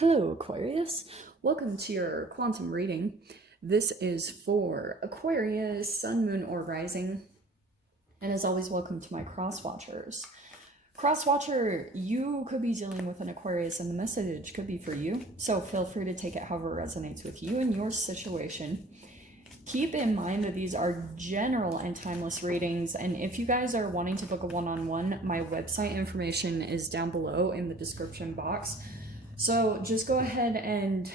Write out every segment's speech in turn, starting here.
Hello, Aquarius. Welcome to your quantum reading. This is for Aquarius, Sun, Moon, or Rising. And as always, welcome to my cross watchers. Cross watcher, you could be dealing with an Aquarius and the message could be for you. So feel free to take it however resonates with you and your situation. Keep in mind that these are general and timeless readings. And if you guys are wanting to book a one-on-one, my website information is down below in the description box. So just go ahead and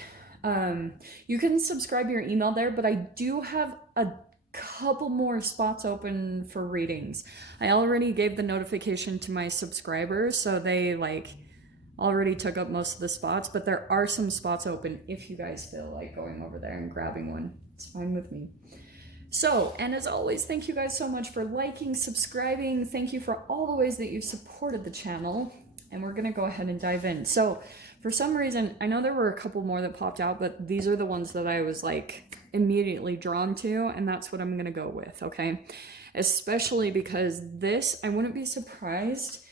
you can subscribe your email there, but I do have a couple more spots open for readings. I already gave the notification to my subscribers, so they already took up most of the spots, but there are some spots open if you guys feel like going over there and grabbing one. It's fine with me. So, and as always, thank you guys so much for liking, subscribing. Thank you for all the ways that you've supported the channel. And we're gonna go ahead and dive in. So for some reason, I know there were a couple more that popped out, but these are the ones that I was immediately drawn to, and that's what I'm gonna go with, okay? Especially because this, I wouldn't be surprised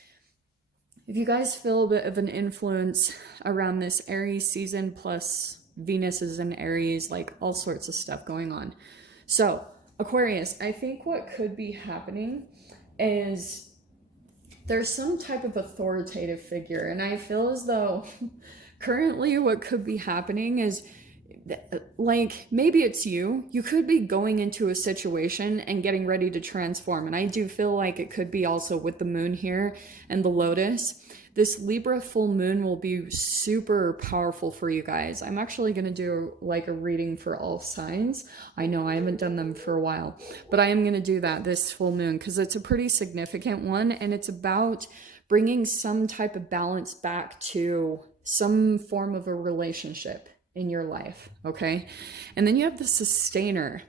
if you guys feel a bit of an influence around this Aries season, plus Venus is in Aries, all sorts of stuff going on. So Aquarius, I think what could be happening is there's some type of authoritative figure, and I feel as though currently what could be happening is maybe it's you could be going into a situation and getting ready to transform. And I do feel like it could be also with the moon here and the lotus. This Libra full moon will be super powerful for you guys. I'm actually going to do a reading for all signs. I know I haven't done them for a while, but I am going to do that this full moon because it's a pretty significant one, and it's about bringing some type of balance back to some form of a relationship in your life, okay? And then you have the sustainer.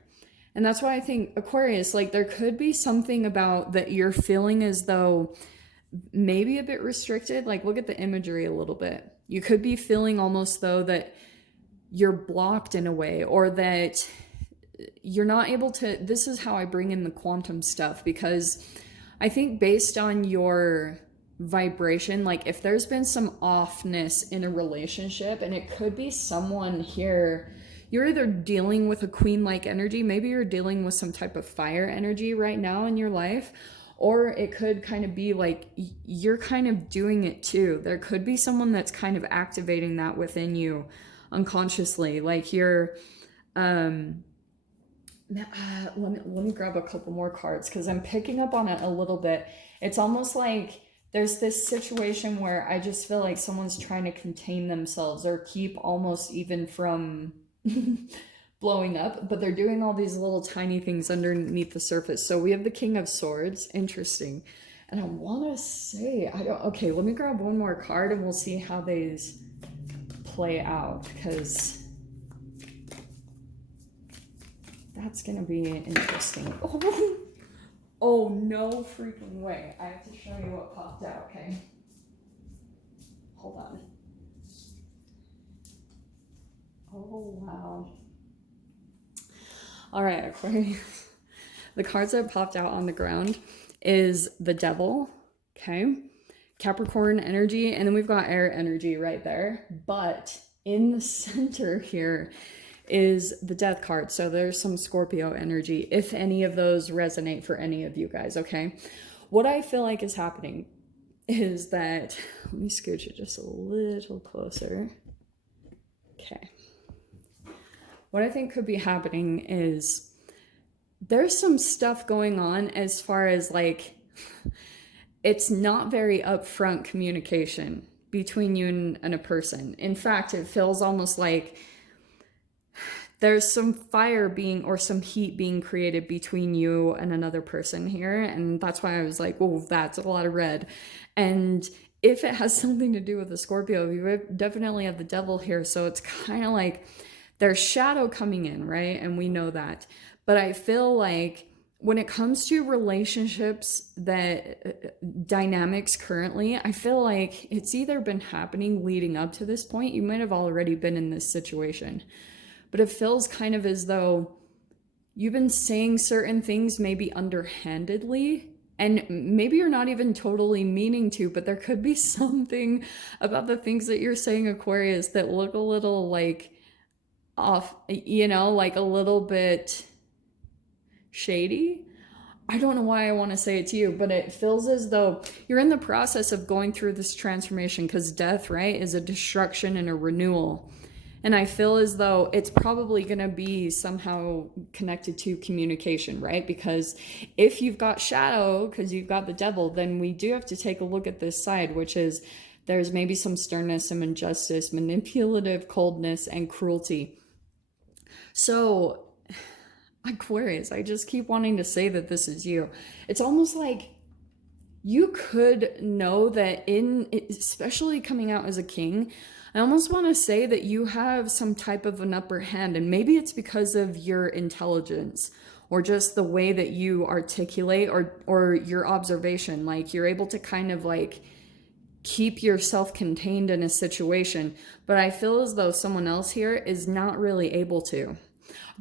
And that's why I think Aquarius, there could be something about that you're feeling as though maybe a bit restricted. Look at the imagery a little bit. You could be feeling almost though that you're blocked in a way, or that you're not able to. This is how I bring in the quantum stuff, because I think based on your vibration, if there's been some offness in a relationship, and it could be someone here, you're either dealing with a queen-like energy, maybe you're dealing with some type of fire energy right now in your life, or it could kind of be you're kind of doing it too. There could be someone that's kind of activating that within you unconsciously. You're, let me grab a couple more cards because I'm picking up on it a little bit. It's almost like there's this situation where I just feel like someone's trying to contain themselves or keep almost even from blowing up, but they're doing all these little tiny things underneath the surface. So we have the King of Swords. Interesting. And I want to say, okay, let me grab one more card and we'll see how these play out, because that's going to be interesting. Oh, no freaking way. I have to show you what popped out, okay? Hold on. Oh, wow. All right, Aquarius. The cards that popped out on the ground is the Devil, okay? Capricorn energy, and then we've got air energy right there. But in the center here is the Death card. So there's some Scorpio energy, if any of those resonate for any of you guys, okay? What I feel like is happening is that, let me scooch it just a little closer. Okay. What I think could be happening is there's some stuff going on as far as it's not very upfront communication between you and a person. In fact, it feels almost like there's some fire or some heat being created between you and another person here. And that's why I was like, oh, that's a lot of red. And if it has something to do with the Scorpio, you definitely have the Devil here. So it's kind of like there's shadow coming in, right? And we know that. But I feel like when it comes to relationships, that dynamics currently, I feel like it's either been happening leading up to this point. You might have already been in this situation. But it feels kind of as though you've been saying certain things maybe underhandedly And maybe you're not even totally meaning to, but there could be something about the things that you're saying, Aquarius, that look a little like off, you know, like a little bit shady. I don't know why I want to say it to you, but it feels as though you're in the process of going through this transformation, because death, right, is a destruction and a renewal. And I feel as though it's probably going to be somehow connected to communication, right? Because if you've got shadow, because you've got the devil, then we do have to take a look at this side, which is there's maybe some sternness, some injustice, manipulative coldness, and cruelty. So, Aquarius, I just keep wanting to say that this is you. It's almost like you could know that especially coming out as a king, I almost want to say that you have some type of an upper hand, and maybe it's because of your intelligence or just the way that you articulate or your observation. Like you're able to kind of like keep yourself contained in a situation, but I feel as though someone else here is not really able to.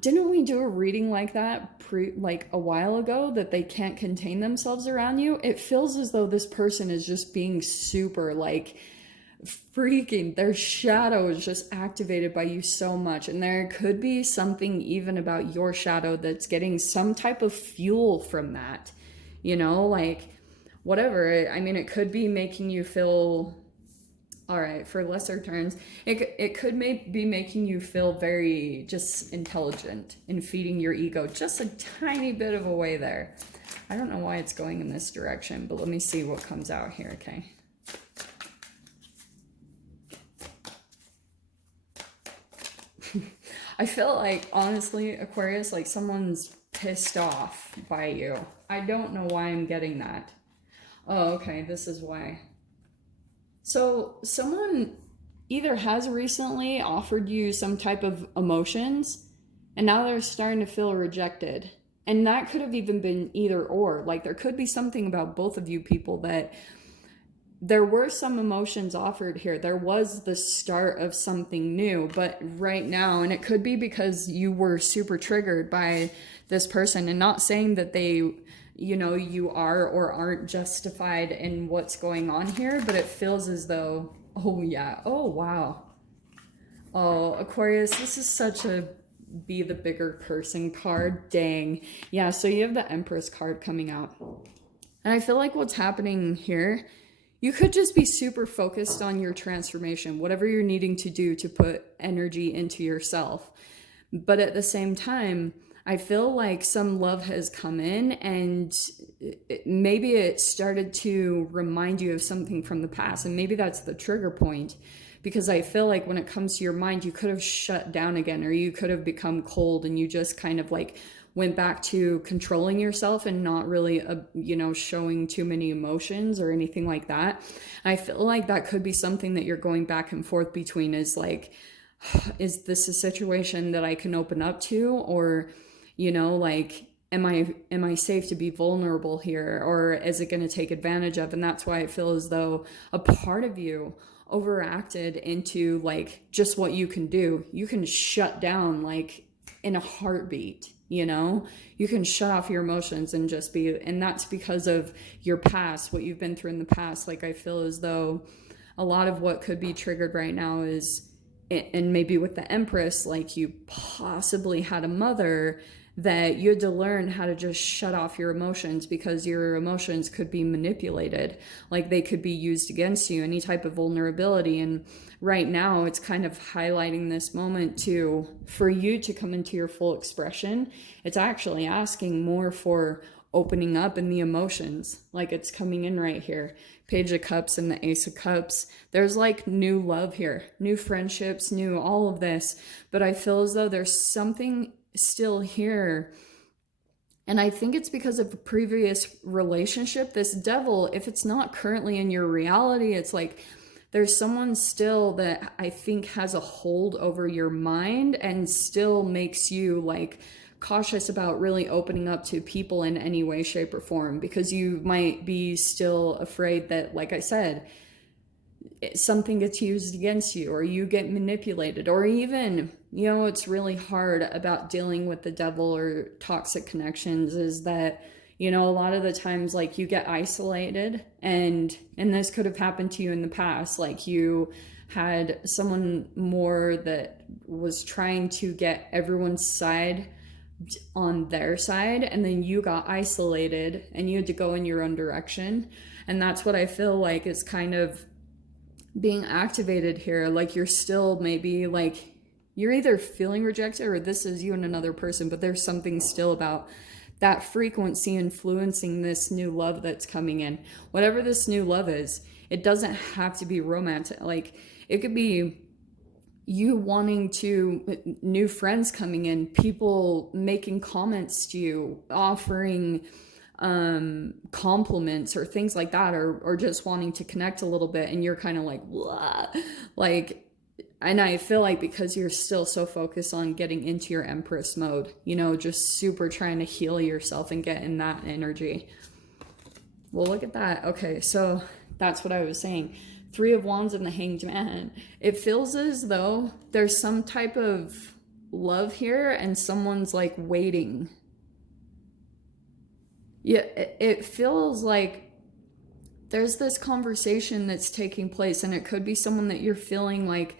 Didn't we do a reading like that like a while ago, that they can't contain themselves around you? It feels as though this person is just being super like freaking, their shadow is just activated by you so much. And there could be something even about your shadow that's getting some type of fuel from that, you know, like whatever. I mean, it could be making you feel all right, for lesser terms, it could be making you feel very just intelligent and feeding your ego just a tiny bit of a way there. I don't know why it's going in this direction, but let me see what comes out here, okay? I feel like, honestly, Aquarius, like someone's pissed off by you. I don't know why I'm getting that. Oh, okay, this is why. So someone either has recently offered you some type of emotions, and now they're starting to feel rejected. And that could have even been either or. Like there could be something about both of you people that there were some emotions offered here. There was the start of something new, but right now, and it could be because you were super triggered by this person, and not saying that they, you know, you are or aren't justified in what's going on here, but it feels as though, oh yeah, oh wow. Oh, Aquarius, this is such a be the bigger person card. Dang. Yeah, so you have the Empress card coming out. And I feel like what's happening here, you could just be super focused on your transformation, whatever you're needing to do to put energy into yourself. But at the same time, I feel like some love has come in, and maybe it started to remind you of something from the past. And maybe that's the trigger point, because I feel like when it comes to your mind, you could have shut down again, or you could have become cold, and you just kind of like went back to controlling yourself and not really, you know, showing too many emotions or anything like that. I feel like that could be something that you're going back and forth between, is like, is this a situation that I can open up to? Or, you know, like, am I safe to be vulnerable here? Or is it going to take advantage of? And that's why I feel as though a part of you overacted into like just what you can do. You can shut down like in a heartbeat, you know, you can shut off your emotions and just be, and that's because of your past, what you've been through in the past. Like I feel as though a lot of what could be triggered right now is, and maybe with the Empress, like you possibly had a mother that you had to learn how to just shut off your emotions, because your emotions could be manipulated, like they could be used against you, any type of vulnerability. And right now it's kind of highlighting this moment to, for you to come into your full expression. It's actually asking more for opening up in the emotions, like it's coming in right here. Page of Cups and the Ace of Cups. There's like new love here, new friendships, new all of this. But I feel as though there's something still here. And I think it's because of a previous relationship. This devil, if it's not currently in your reality, it's like there's someone still that I think has a hold over your mind and still makes you like cautious about really opening up to people in any way, shape, or form, because you might be still afraid that, like I said, something gets used against you, or you get manipulated, or even, you know, what's really hard about dealing with the devil or toxic connections is that You know, a lot of the times, like, you get isolated, and this could have happened to you in the past. Like, you had someone more that was trying to get everyone's side on their side, and then you got isolated and you had to go in your own direction. And that's what I feel like is kind of being activated here. Like, you're still maybe like, you're either feeling rejected or this is you and another person, but there's something still about that frequency influencing this new love that's coming in. Whatever this new love is, it doesn't have to be romantic. Like, it could be you wanting to, new friends coming in, people making comments to you, offering compliments or things like that, or just wanting to connect a little bit, and you're kind of like, blah. Like, and I feel like because you're still so focused on getting into your Empress mode, you know, just super trying to heal yourself and get in that energy. Well, look at that. Okay, so that's what I was saying. 3 of Wands and the Hanged Man. It feels as though there's some type of love here and someone's like waiting. Yeah, it feels like there's this conversation that's taking place, and it could be someone that you're feeling like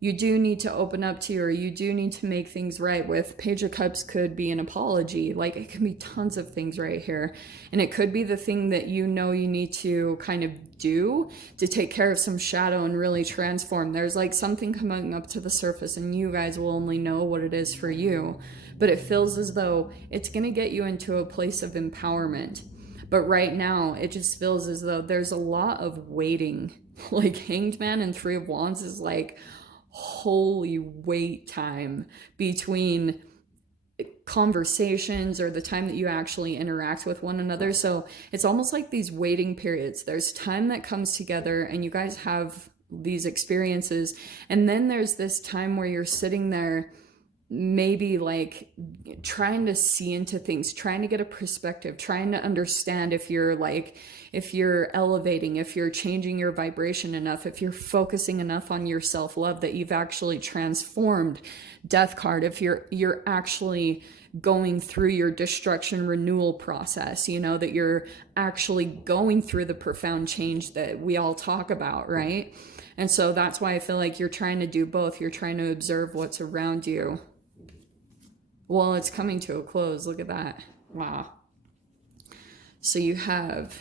you do need to open up to, or you do need to make things right with. Page of Cups could be an apology. Like, it can be tons of things right here. And it could be the thing that you know you need to kind of do to take care of some shadow and really transform. There's like something coming up to the surface, and you guys will only know what it is for you. But it feels as though it's going to get you into a place of empowerment. But right now, it just feels as though there's a lot of waiting. Like, Hanged Man and 3 of Wands is like, holy wait time between conversations or the time that you actually interact with one another. So it's almost like these waiting periods. There's time that comes together and you guys have these experiences, and then there's this time where you're sitting there maybe like trying to see into things, trying to get a perspective, trying to understand if you're elevating, if you're changing your vibration enough, if you're focusing enough on your self-love that you've actually transformed. Death card, if you're actually going through your destruction renewal process, you know, that you're actually going through the profound change that we all talk about, right? And so that's why I feel like you're trying to do both. You're trying to observe what's around you. Well, it's coming to a close. Look at that. Wow. So you have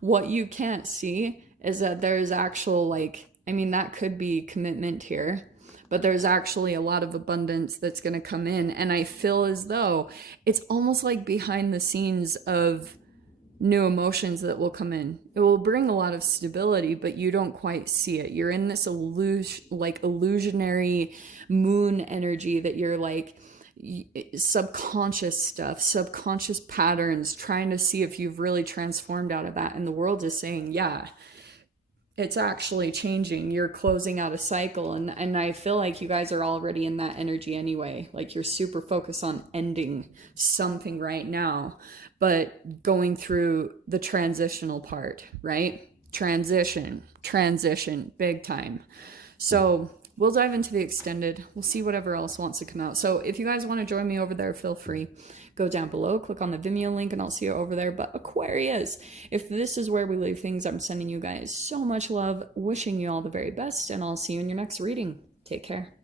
what you can't see is that there's actual, like, I mean, that could be commitment here, but there's actually a lot of abundance that's going to come in. And I feel as though it's almost like behind the scenes of new emotions that will come in. It will bring a lot of stability, but you don't quite see it. You're in this illusionary moon energy that you're like subconscious stuff, subconscious patterns, trying to see if you've really transformed out of that. And the world is saying, yeah, it's actually changing. You're closing out a cycle. And I feel like you guys are already in that energy anyway. Like, you're super focused on ending something right now, but going through the transitional part, right? Transition, big time. So we'll dive into the extended. We'll see whatever else wants to come out. So if you guys want to join me over there, feel free. Go down below, click on the Vimeo link, and I'll see you over there. But Aquarius, if this is where we leave things, I'm sending you guys so much love, wishing you all the very best, and I'll see you in your next reading. Take care.